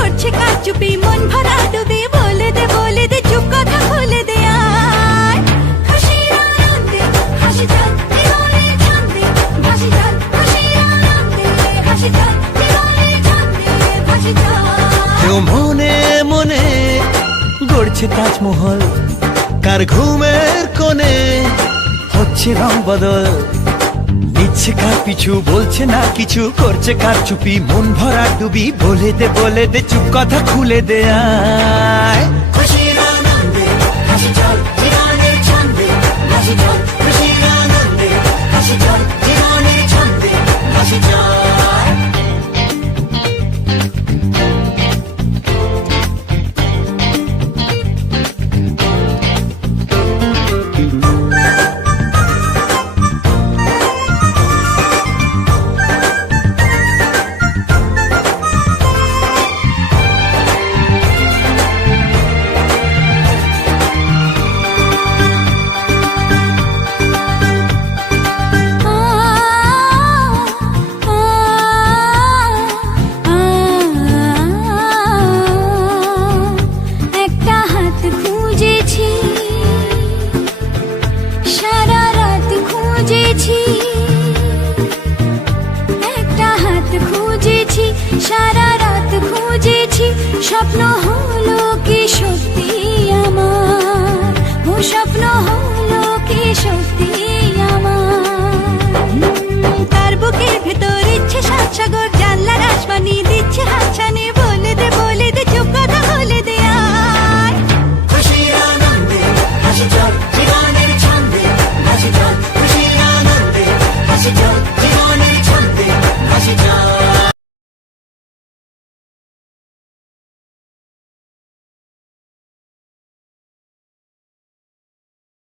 করছে কারচুপি মন ভরা ডুবি বলে দে চুপ কথা খুলে দে আয় খুশির আনন্দে হাসি চল জীবনের ছন্দে ভাসি চল খুশির আনন্দে হাসি চল জীবনের ছন্দে ভাসি চল কেউ মনে মনে গড়ছে তাজমহল কার ঘুমের কোণে হচ্ছে রং বদল নিচ্ছে কার পিছু বলছে না কিছু করছে কার চুপি মন ভরা ডুবি বলে দে চুপ কথা খুলে দে আয় খুশির আনন্দে হাসি চল জীবনের ছন্দে ভাসি চল খুশির আনন্দে হাসি চল জীবনের ছন্দে ভাসি চল সারা রাত খুঁজেছি স্বপ্ন হলো কি সত্যি আমার ও স্বপ্ন হলো কি সত্যি আমার তার বুকের ভেতর ইচ্ছে সাত সাগর জানলার আসমানি দিচ্ছে হাতছানি বলে দে চুপ কথা বলে দে আয় খুশির আনন্দে হাসি চল জীবনের ছন্দে ভাসি চল খুশির আনন্দে হাসি চল জীবনের ছন্দে ভাসি চল